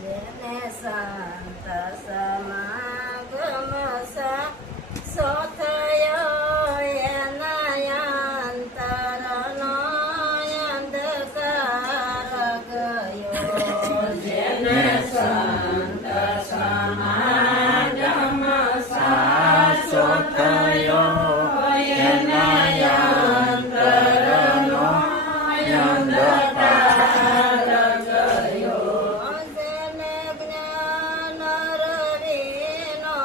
જેને સંત સમાગમ સો થયો એના અંતરનો અંધકાર ગયો. જેને સંત સમાગમ સો થયો એના અંતરનો અંધકાર ગયો. જેને જ્ઞાન રવિનો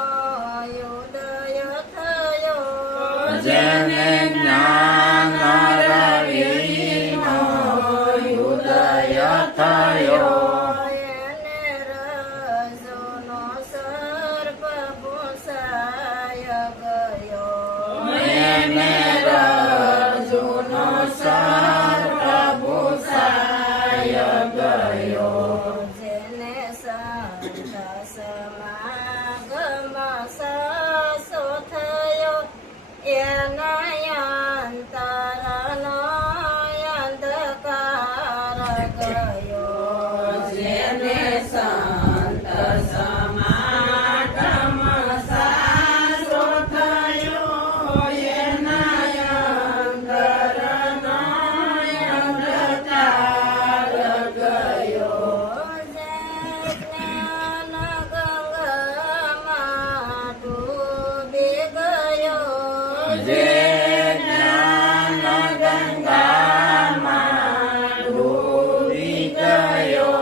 ઉદય થયો. જેને જ્ઞાન રવિનો ઉદય થયો. એને રજોનો સર્પ ભૂંસાય ગયો. એને રજોનો સર્પ ભૂંસાય ગયો. જેને સંત સમાગમ સો થયો એના અંતરનો અંધકાર ગયો. જેને સંત સમાગમ સો થયો એના અંતરનો અંધકાર ગયો. જે જ્ઞાન ગંગામાં ડૂબી ગયો. જે જ્ઞાન ગંગામાં ડૂબી ગયો.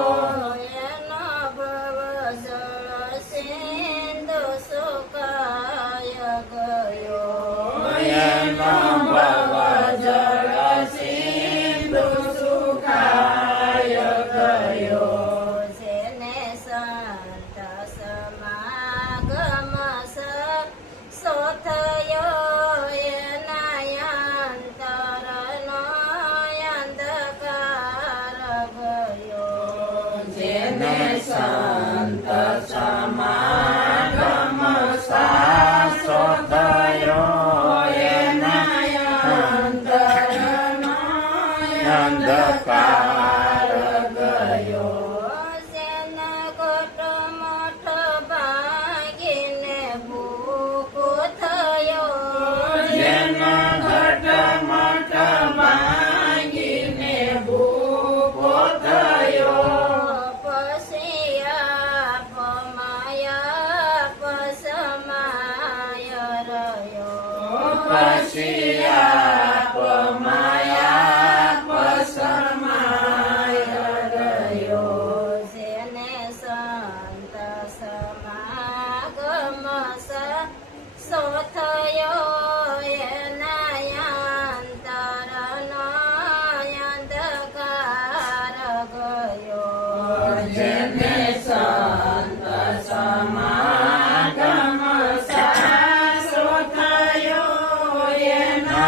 એનો ભવજળ સિંધુ સુકાય ગયો. એનો ભવજળ સિંધુ સુકાય ગયો. જેને સંત સમાગમ સો થયો એના અંતરનો અંધકાર ગયો. જેને સંત સમાગમ સો થયો એના અંતરનો અંધકાર ગયો. જેને કોટ મોઠ ભાંગીને ભૂકો થયો. જેનો ઘટ મઠ ભાંગીને ભૂકો થયો. પછી આપમાયા પસમાય રહ્યો. પછી આપમાયા પસમાય રહ્યો. જેને સંત સમાગમ સો થયો એના અંતરનો અંધકાર ગયો. જેને સંત સમાગમ સો થયો એના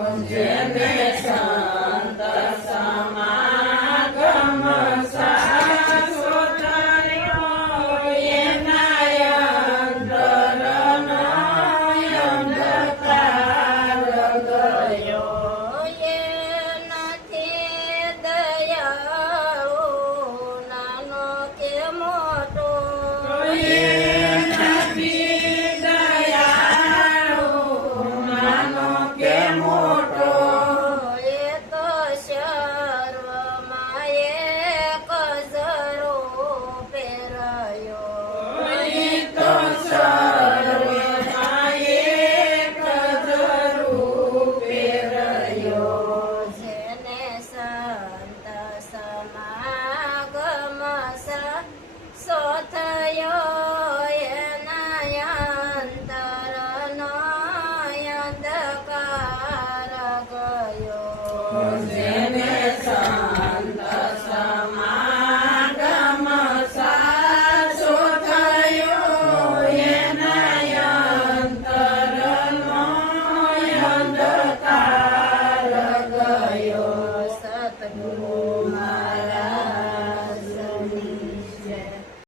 જેને સંત સમાગમ શાશ્વત એના અંતરનો અંધકાર ગયો.